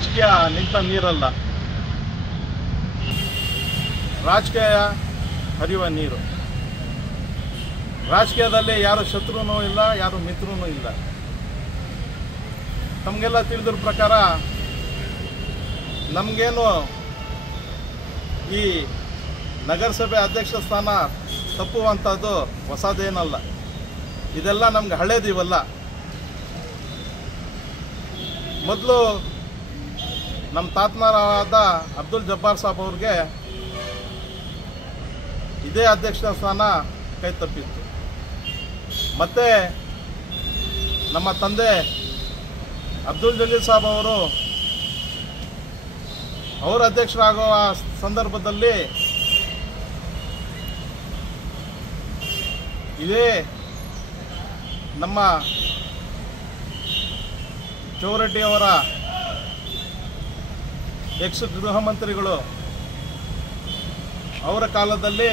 ರಾಜಕೀಯ ನಿಂತ ನೀರಲ್ಲ, ರಾಜಕೀಯ ಹರಿಯುವ ನೀರು. ರಾಜಕೀಯದಲ್ಲಿ ಯಾರು ಶತ್ರುನೂ ಇಲ್ಲ, ಯಾರು ಮಿತ್ರನೂ ಇಲ್ಲ. ನಮಗೆಲ್ಲ ತಿಳಿದಿರೋ ಪ್ರಕಾರ ನಮಗೇನು ಈ ನಗರಸಭೆ ಅಧ್ಯಕ್ಷ ಸ್ಥಾನ ತಪ್ಪುವಂಥದ್ದು ಹೊಸದೇನಲ್ಲ. ಇದೆಲ್ಲ ನಮ್ಗೆ ಹಳೇದಿವಲ್ಲ. ಮೊದಲು ನಮ್ಮ ತಾತನರಾದ ಅಬ್ದುಲ್ ಜಬ್ಬಾರ್ ಸಾಬ್ ಅವ್ರಿಗೆ ಇದೇ ಅಧ್ಯಕ್ಷ ಸ್ಥಾನ ಕೈ ತಪ್ಪಿತ್ತು. ಮತ್ತೆ ನಮ್ಮ ತಂದೆ ಅಬ್ದುಲ್ ಜಲೀಲ್ ಸಾಬ್ ಅವರು ಅವರ ಅಧ್ಯಕ್ಷರಾಗುವ ಸಂದರ್ಭದಲ್ಲಿ ಇದೇ ನಮ್ಮ ಚೌರೆಡ್ಡಿ ಅವರ ಎಕ್ಸ್ ಗೃಹ ಮಂತ್ರಿಗಳು ಅವರ ಕಾಲದಲ್ಲಿ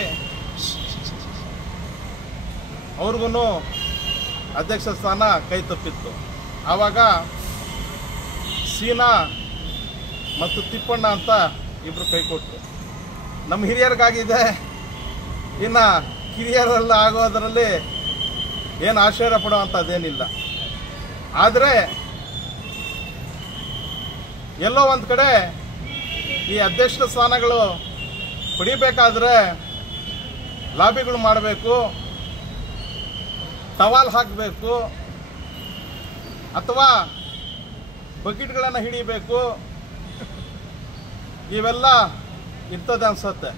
ಅವ್ರಿಗೂ ಅಧ್ಯಕ್ಷ ಸ್ಥಾನ ಕೈ ತಪ್ಪಿತ್ತು. ಆವಾಗ ಸೀನಾ ಮತ್ತು ತಿಪ್ಪಣ್ಣ ಅಂತ ಇಬ್ಬರು ಕೈ ಕೊಟ್ಟರು. ನಮ್ಮ ಹಿರಿಯರಿಗಾಗಿದೆ, ಇನ್ನು ಕಿರಿಯರೆಲ್ಲ ಆಗೋದರಲ್ಲಿ ಏನು ಆಶ್ಚರ್ಯ ಪಡುವಂಥದ್ದೇನಿಲ್ಲ. ಆದರೆ ಎಲ್ಲೋ ಒಂದು ಕಡೆ ಈ ಅಧ್ಯಕ್ಷ ಸ್ಥಾನಗಳು ಪಡಿಬೇಕಾದ್ರೆ ಲಾಬಿಗಳು ಮಾಡಬೇಕು, ಟವಾಲ್ ಹಾಕಬೇಕು, ಅಥವಾ ಬಕೆಟ್ಗಳನ್ನು ಹಿಡಿಬೇಕು, ಇವೆಲ್ಲ ಇರ್ತದೆ ಅನ್ಸುತ್ತೆ.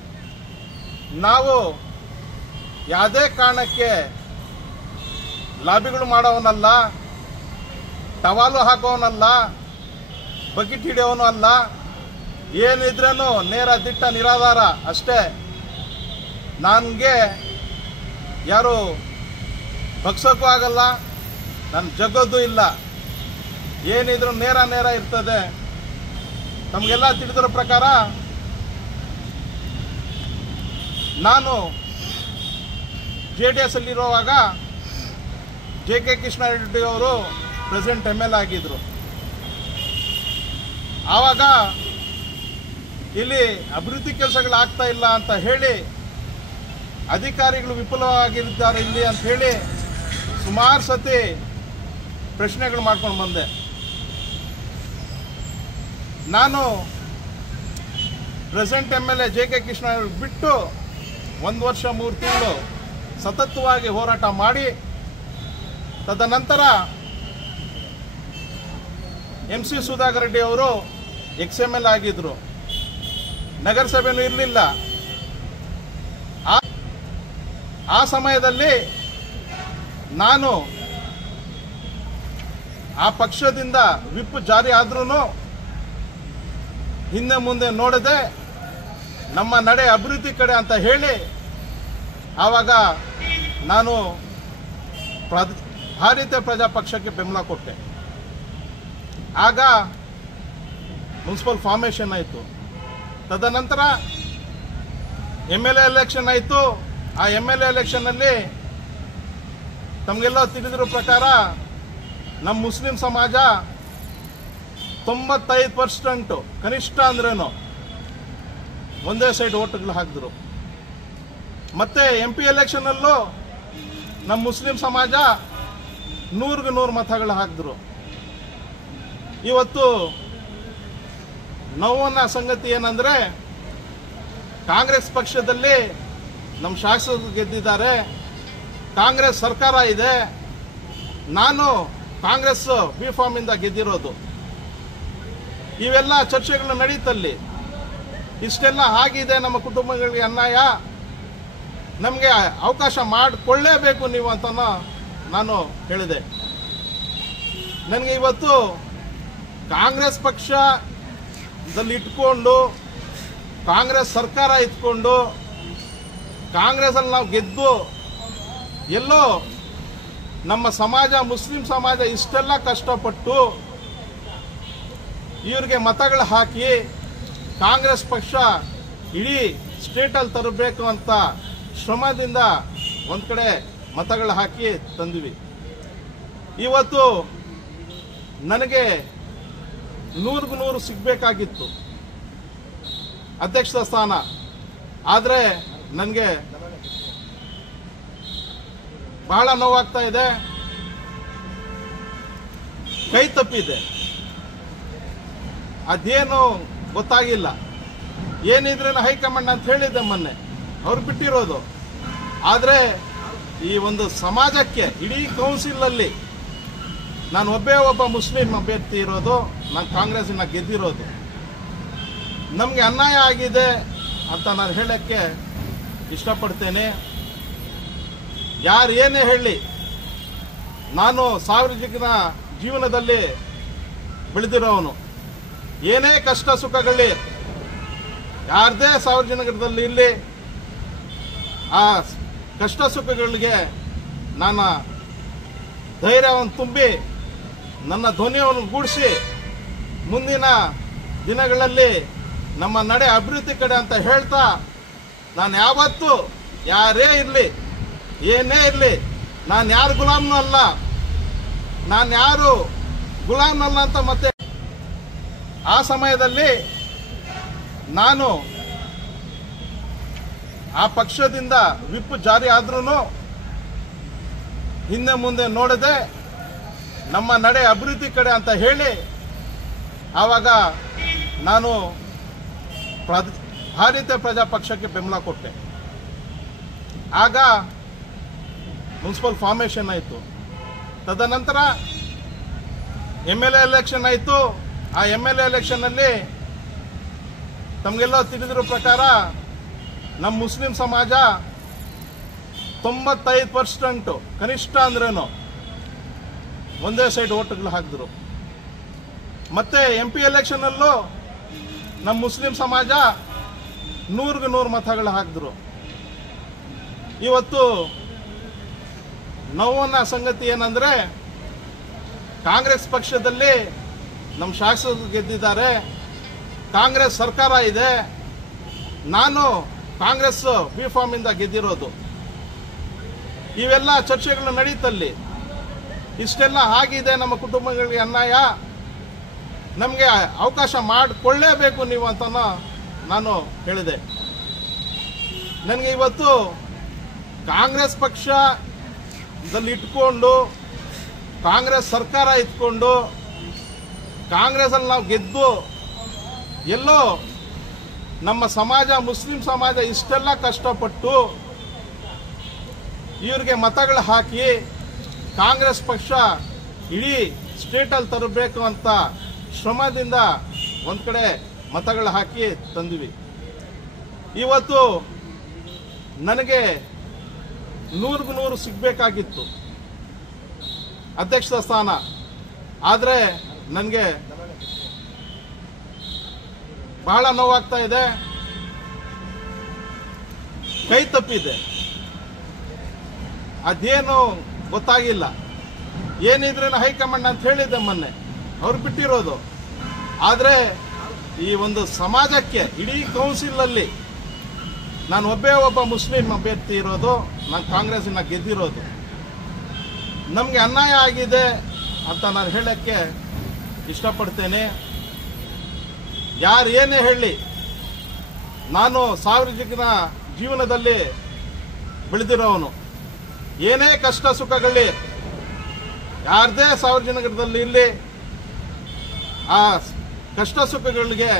ನಾವು ಯಾವುದೇ ಕಾರಣಕ್ಕೆ ಲಾಬಿಗಳು ಮಾಡೋವನಲ್ಲ, ಟವಾಲು ಹಾಕೋವನಲ್ಲ, ಬಕೆಟ್ ಹಿಡಿಯೋವನು ಅಲ್ಲ. ಏನಿದ್ರೂ ನೇರ ದಿಟ್ಟ ನಿರಾಧಾರ ಅಷ್ಟೇ. ನನಗೆ ಯಾರು ಬಗ್ಸೋಕ್ಕೂ ಆಗಲ್ಲ, ನನ್ನ ಜಗ್ಗೋದು ಇಲ್ಲ. ಏನಿದ್ರು ನೇರ ನೇರ ಇರ್ತದೆ. ನಮಗೆಲ್ಲ ತಿಳಿದಿರೋ ಪ್ರಕಾರ ನಾನು JDS ಅಲ್ಲಿರುವಾಗ JK ಕೃಷ್ಣಾರೆಡ್ಡಿ ಅವರು ಪ್ರೆಸಿಡೆಂಟ್ ML ಆಗಿದ್ರು. ಆವಾಗ ಇಲ್ಲಿ ಅಭಿವೃದ್ಧಿ ಕೆಲಸಗಳಾಗ್ತಾ ಇಲ್ಲ ಅಂತ ಹೇಳಿ, ಅಧಿಕಾರಿಗಳು ವಿಫಲವಾಗಿದ್ದಾರೆ ಇಲ್ಲಿ ಅಂತ ಹೇಳಿ ಸುಮಾರು ಸತಿ ಪ್ರಶ್ನೆಗಳು ಮಾಡ್ಕೊಂಡು ಬಂದೆ. ನಾನು ಪ್ರೆಸಿಡೆಂಟ್ MLA JK ಕೃಷ್ಣಾರೆಡ್ಡಿ ಬಿಟ್ಟು 1 ವರ್ಷ 3 ತಿಂಗಳು ಸತತವಾಗಿ ಹೋರಾಟ ಮಾಡಿ, ತದನಂತರ MC ಸುಧಾಕರ್ ರೆಡ್ಡಿ ಅವರು XML ಆಗಿದ್ರು. ನಗರಸಭೆನೂ ಇರಲಿಲ್ಲ. ಆ ಸಮಯದಲ್ಲಿ ನಾನು ಆ ಪಕ್ಷದಿಂದ ವಿಪ್ ಜಾರಿ ಆದ್ರೂ ಹಿಂದೆ ಮುಂದೆ ನೋಡದೆ ನಮ್ಮ ನಡೆ ಅಭಿವೃದ್ಧಿ ಕಡೆ ಅಂತ ಹೇಳಿ ಆವಾಗ ನಾನು ಭಾರತೀಯ ಪ್ರಜಾ ಪಕ್ಷಕ್ಕೆ ಬೆಂಬಲ ಕೊಟ್ಟೆ. ಆಗ ಮುನ್ಸಿಪಲ್ ಫಾರ್ಮೇಷನ್ ಆಯಿತು. ತದನಂತರ MLA ಎಲೆಕ್ಷನ್ ಆಯಿತು. ಆ MLA ಎಲೆಕ್ಷನ್ನಲ್ಲಿ ತಮಗೆಲ್ಲ ತಿಳಿದಿರೋ ಪ್ರಕಾರ ನಮ್ಮ ಮುಸ್ಲಿಂ ಸಮಾಜ 95% ಕನಿಷ್ಠ ಅಂದ್ರೇನು ಒಂದೇ ಸೈಡ್ ಓಟ್ಗಳು ಹಾಕಿದ್ರು. ಮತ್ತೆ MP ಎಲೆಕ್ಷನಲ್ಲೂ ನಮ್ಮ ಮುಸ್ಲಿಂ ಸಮಾಜ 100ಗೆ 100 ಮತಗಳು ಹಾಕಿದ್ರು. ಇವತ್ತು ನೋವಿನ ಸಂಗತಿ ಏನಂದ್ರೆ, ಕಾಂಗ್ರೆಸ್ ಪಕ್ಷದಲ್ಲಿ ನಮ್ಮ ಶಾಸಕರು ಗೆದ್ದಿದ್ದಾರೆ, ಕಾಂಗ್ರೆಸ್ ಸರ್ಕಾರ ಇದೆ, ನಾನು ಕಾಂಗ್ರೆಸ್ ಬಿ ಫಾರ್ಮ್ ಇಂದ ಗೆದ್ದಿರೋದು. ಇವೆಲ್ಲ ಚರ್ಚೆಗಳು ನಡೀತಲ್ಲಿ. ಇಷ್ಟೆಲ್ಲ ಆಗಿದೆ, ನಮ್ಮ ಕುಟುಂಬಗಳಿಗೆ ಅನ್ಯಾಯ, ನಮಗೆ ಅವಕಾಶ ಮಾಡಿಕೊಳ್ಳೇಬೇಕು ನೀವು ಅಂತ ನಾನು ಹೇಳಿದೆ. ನನಗೆ ಇವತ್ತು ಕಾಂಗ್ರೆಸ್ ಪಕ್ಷದಲ್ಲಿ ಇಟ್ಕೊಂಡು, ಕಾಂಗ್ರೆಸ್ ಸರ್ಕಾರ ಇಟ್ಕೊಂಡು, ಕಾಂಗ್ರೆಸ್ಸಲ್ಲಿ ನಾವು ಗೆದ್ದು ಎಲ್ಲೋ ನಮ್ಮ ಸಮಾಜ, ಮುಸ್ಲಿಂ ಸಮಾಜ ಇಷ್ಟೆಲ್ಲ ಕಷ್ಟಪಟ್ಟು ಇವ್ರಿಗೆ ಮತಗಳು ಹಾಕಿ ಕಾಂಗ್ರೆಸ್ ಪಕ್ಷ ಇಡೀ ಸ್ಟೇಟಲ್ಲಿ ತರಬೇಕು ಅಂತ ಶ್ರಮದಿಂದ ಒಂದು ಕಡೆ ಮತಗಳು ಹಾಕಿ ತಂದ್ವಿ. ಇವತ್ತು ನನಗೆ 100ಕ್ಕೆ 100 ಸಿಗಬೇಕಾಗಿತ್ತು ಅಧ್ಯಕ್ಷ ಸ್ಥಾನ. ಆದರೆ ನನಗೆ ಬಹಳ ನೋವಾಗ್ತಾ ಇದೆ, ಕೈ ತಪ್ಪಿದೆ. ಅದೇನು ಗೊತ್ತಾಗಿಲ್ಲ. ಏನಿದ್ರೆ ಹೈಕಮಾಂಡ್ ಅಂತ ಹೇಳಿದ್ದೆ ಮೊನ್ನೆ, ಅವ್ರು ಬಿಟ್ಟಿರೋದು. ಆದರೆ ಈ ಒಂದು ಸಮಾಜಕ್ಕೆ, ಇಡೀ ಕೌನ್ಸಿಲಲ್ಲಿ ನಾನು ಒಬ್ಬ ಮುಸ್ಲಿಂ ಅಭ್ಯರ್ಥಿ ಇರೋದು, ನಾನು ಕಾಂಗ್ರೆಸ್ಸಿನ ಗೆದ್ದಿರೋದು. ನಮಗೆ ಅನ್ಯಾಯ ಆಗಿದೆ ಅಂತ ನಾನು ಹೇಳಕ್ಕೆ ಇಷ್ಟಪಡ್ತೇನೆ. ಯಾರು ಏನೇ ಹೇಳಿ, ನಾನು ಸಾರ್ವಜನಿಕನ ಜೀವನದಲ್ಲಿ ಬೆಳೆದಿರೋವನು. ಏನೇ ಕಷ್ಟ ಸುಖಗಳಲ್ಲಿ ಯಾರದೇ ಸಾರ್ವಜನಿಕರಲ್ಲಿ ಇರಲಿ, ಆ ಕಷ್ಟ ಸುಖಗಳಿಗೆ ನಾನು ಧೈರ್ಯವನ್ನು ತುಂಬಿ ನನ್ನ ಧ್ವನಿಯನ್ನು ಗೂಡಿಸಿ ಮುಂದಿನ ದಿನಗಳಲ್ಲಿ ನಮ್ಮ ನಡೆ ಅಭಿವೃದ್ಧಿ ಕಡೆ ಅಂತ ಹೇಳ್ತಾ, ನಾನು ಯಾವತ್ತೂ ಯಾರೇ ಇರಲಿ, ಏನೇ ಇರಲಿ, ನಾನು ಯಾರು ಗುಲಾಮ್ನೂ ಅಲ್ಲ, ನಾನು ಯಾರು ಗುಲಾಮ್ನಲ್ಲ ಅಂತ. ಮತ್ತೆ ಆ ಸಮಯದಲ್ಲಿ ನಾನು ಆ ಪಕ್ಷದಿಂದ ವಿಪ್ ಜಾರಿ ಆದ್ರೂ ಹಿಂದೆ ಮುಂದೆ ನೋಡದೆ ನಮ್ಮ ನಡೆ ಅಭಿವೃದ್ಧಿ ಕಡೆ ಅಂತ ಹೇಳಿ ಆವಾಗ ನಾನು ಭಾರತೀಯ ಪ್ರಜಾ ಪಕ್ಷಕ್ಕೆ ಬೆಂಬಲ ಕೊಟ್ಟೆ. ಆಗ ಮುನ್ಸಿಪಲ್ ಫಾರ್ಮೇಷನ್ ಆಯಿತು. ತದನಂತರ MLA ಎಲೆಕ್ಷನ್ ಆಯಿತು. ಆ MLA ಎಲೆಕ್ಷನ್ನಲ್ಲಿ ತಮಗೆಲ್ಲ ತಿಳಿದಿರೋ ಪ್ರಕಾರ ನಮ್ಮ ಮುಸ್ಲಿಂ ಸಮಾಜ 95% ಕನಿಷ್ಠ ಅಂದ್ರೇನು ಒಂದೇ ಸೈಡ್ ಓಟ್ಗಳು ಹಾಕಿದ್ರು. ಮತ್ತೆ MP ಎಲೆಕ್ಷನ್ನಲ್ಲೂ ನಮ್ಮ ಮುಸ್ಲಿಂ ಸಮಾಜ 100ಕ್ಕೆ 100 ಮತಗಳು ಹಾಕಿದ್ರು. ಇವತ್ತು ನೋವಿನ ಸಂಗತಿ ಏನಂದ್ರೆ, ಕಾಂಗ್ರೆಸ್ ಪಕ್ಷದಲ್ಲಿ ನಮ್ಮ ಶಾಸಕರು ಗೆದ್ದಿದ್ದಾರೆ, ಕಾಂಗ್ರೆಸ್ ಸರ್ಕಾರ ಇದೆ, ನಾನು ಕಾಂಗ್ರೆಸ್ ಬಿ ಫಾರ್ಮ್ ಇಂದ ಗೆದ್ದಿರೋದು. ಇವೆಲ್ಲ ಚರ್ಚೆಗಳು ನಡೀತಲ್ಲಿ. ಇಷ್ಟೆಲ್ಲ ಆಗಿದೆ, ನಮ್ಮ ಕುಟುಂಬಗಳಿಗೆ ಅನ್ಯಾಯ, ನಮಗೆ ಅವಕಾಶ ಮಾಡಿಕೊಳ್ಳೇಬೇಕು ನೀವು ಅಂತ ನಾನು ಹೇಳಿದೆ. ನನಗೆ ಇವತ್ತು ಕಾಂಗ್ರೆಸ್ ಪಕ್ಷದಲ್ಲಿ ಇಟ್ಕೊಂಡು, ಕಾಂಗ್ರೆಸ್ ಸರ್ಕಾರ ಇಟ್ಕೊಂಡು, ಕಾಂಗ್ರೆಸ್ಸಲ್ಲಿ ನಾವು ಗೆದ್ದು ಎಲ್ಲೋ ನಮ್ಮ ಸಮಾಜ, ಮುಸ್ಲಿಂ ಸಮಾಜ ಇಷ್ಟೆಲ್ಲ ಕಷ್ಟಪಟ್ಟು ಇವ್ರಿಗೆ ಮತಗಳು ಹಾಕಿ ಕಾಂಗ್ರೆಸ್ ಪಕ್ಷ ಇಡೀ ಸ್ಟೇಟಲ್ಲಿ ತರಬೇಕು ಅಂತ ಶ್ರಮದಿಂದ ಒಂದು ಕಡೆ ಮತಗಳು ಹಾಕಿ ತಂದಿವಿ. ಇವತ್ತು ನನಗೆ 100ಕ್ಕೆ 100 ಸಿಗಬೇಕಾಗಿತ್ತು ಅಧ್ಯಕ್ಷ ಸ್ಥಾನ. ಆದರೆ ನನಗೆ ಬಹಳ ನೋವಾಗ್ತಾ ಇದೆ, ಕೈ ತಪ್ಪಿದೆ. ಅದೇನು ಗೊತ್ತಾಗಿಲ್ಲ. ಏನಿದ್ರೆ ಹೈಕಮಾಂಡ್ ಅಂತ ಹೇಳಿದ್ದೆ ಮೊನ್ನೆ, ಅವ್ರು ಬಿಟ್ಟಿರೋದು. ಆದರೆ ಈ ಒಂದು ಸಮಾಜಕ್ಕೆ, ಇಡೀ ಕೌನ್ಸಿಲಲ್ಲಿ ನಾನು ಒಬ್ಬ ಮುಸ್ಲಿಂ ಅಭ್ಯರ್ಥಿ ಇರೋದು, ನಾನು ಕಾಂಗ್ರೆಸ್ಸಿನ ಗೆದ್ದಿರೋದು. ನಮಗೆ ಅನ್ಯಾಯ ಆಗಿದೆ ಅಂತ ನಾನು ಹೇಳಕ್ಕೆ ಇಷ್ಟಪಡ್ತೇನೆ. ಯಾರು ಏನೇ ಹೇಳಿ, ನಾನು ಸಾರ್ವಜನಿಕನ ಜೀವನದಲ್ಲಿ ಬೆಳೆದಿರೋವನು. ಏನೇ ಕಷ್ಟ ಸುಖಗಳಲ್ಲಿ ಯಾರದೇ ಸಾರ್ವಜನಿಕರಲ್ಲಿ ಇರಲಿ, ಆ ಕಷ್ಟ ಸುಖಗಳಿಗೆ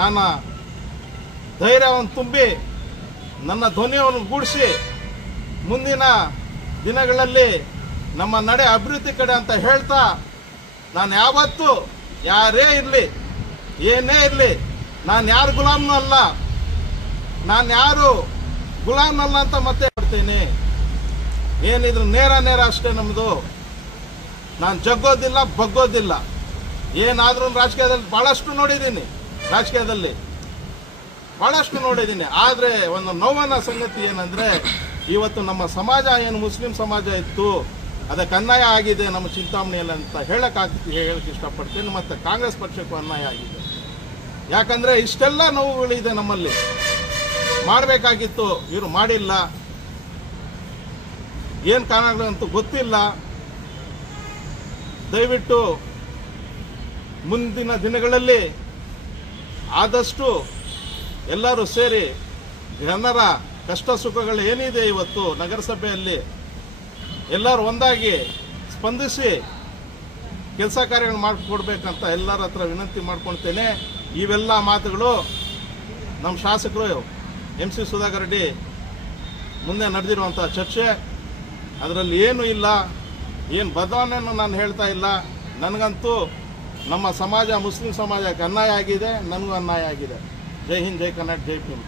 ನಾನು ಧೈರ್ಯವನ್ನು ತುಂಬಿ ನನ್ನ ಧ್ವನಿಯನ್ನು ಗೂಡಿಸಿ ಮುಂದಿನ ದಿನಗಳಲ್ಲಿ ನಮ್ಮ ನಡೆ ಅಭಿವೃದ್ಧಿ ಕಡೆ ಅಂತ ಹೇಳ್ತಾ, ನಾನು ಯಾವತ್ತೂ ಯಾರೇ ಇರಲಿ, ಏನೇ ಇರಲಿ, ನಾನು ಯಾರು ಗುಲಾಮ್ನೂ ಅಲ್ಲ, ನಾನು ಯಾರು ಗುಲಾಮ್ನಲ್ಲ ಅಂತ ಮತ್ತೆ ಹೇಳ್ತೀನಿ. ಏನಿದ್ರು ನೇರ ಅಷ್ಟೇ ನಮ್ಮದು. ನಾನು ಜಗ್ಗೋದಿಲ್ಲ, ಬಗ್ಗೋದಿಲ್ಲ. ಏನಾದ್ರೂ ರಾಜಕೀಯದಲ್ಲಿ ಬಹಳಷ್ಟು ನೋಡಿದ್ದೀನಿ, ಬಹಳಷ್ಟು ನೋಡಿದ್ದೀನಿ. ಆದರೆ ಒಂದು ನೋವಿನ ಸಂಗತಿ ಏನಂದ್ರೆ, ಇವತ್ತು ನಮ್ಮ ಸಮಾಜ ಏನು ಮುಸ್ಲಿಂ ಸಮಾಜ ಇತ್ತು, ಅದಕ್ಕೆ ಅನ್ಯಾಯ ಆಗಿದೆ ನಮ್ಮ ಚಿಂತಾಮಣಿಯಲ್ಲಿ ಅಂತ ಹೇಳಕ್ಕೆ ಇಷ್ಟಪಡ್ತೀನಿ. ಮತ್ತೆ ಕಾಂಗ್ರೆಸ್ ಪಕ್ಷಕ್ಕೂ ಅನ್ಯಾಯ ಆಗಿದೆ. ಯಾಕಂದ್ರೆ ಇಷ್ಟೆಲ್ಲ ನೋವುಗಳಿದೆ ನಮ್ಮಲ್ಲಿ. ಮಾಡಬೇಕಾಗಿತ್ತು, ಇವರು ಮಾಡಿಲ್ಲ. ಏನು ಕಾರಣಗಳಂತೂ ಗೊತ್ತಿಲ್ಲ. ದಯವಿಟ್ಟು ಮುಂದಿನ ದಿನಗಳಲ್ಲಿ ಆದಷ್ಟು ಎಲ್ಲರೂ ಸೇರಿ ಜನರ ಕಷ್ಟ ಸುಖಗಳು ಏನಿದೆ ಇವತ್ತು ನಗರಸಭೆಯಲ್ಲಿ ಎಲ್ಲರೂ ಒಂದಾಗಿ ಸ್ಪಂದಿಸಿ ಕೆಲಸ ಕಾರ್ಯಗಳು ಮಾಡಿಕೊಡ್ಬೇಕಂತ ಎಲ್ಲರ ಹತ್ರ ವಿನಂತಿ ಮಾಡ್ಕೊಳ್ತೇನೆ. ಇವೆಲ್ಲ ಮಾತುಗಳು ನಮ್ಮ ಶಾಸಕರು MC ಸುಧಾಕರ್ ರೆಡ್ಡಿ ಮುಂದೆ ನಡೆದಿರುವಂಥ ಚರ್ಚೆ. ಅದರಲ್ಲಿ ಏನೂ ಇಲ್ಲ, ಏನು ಬದಲಾವಣೆಯನ್ನು ನಾನು ಹೇಳ್ತಾ ಇಲ್ಲ. ನನಗಂತೂ ನಮ್ಮ ಸಮಾಜ, ಮುಸ್ಲಿಂ ಸಮಾಜಕ್ಕೆ ಅನ್ಯಾಯ ಆಗಿದೆ, ನನಗೂ ಅನ್ಯಾಯ ಆಗಿದೆ. ಜೈ ಹಿಂದ್, ಜೈ ಕರ್ನಾಟಕ, ಜೈ ಭೀಮ್.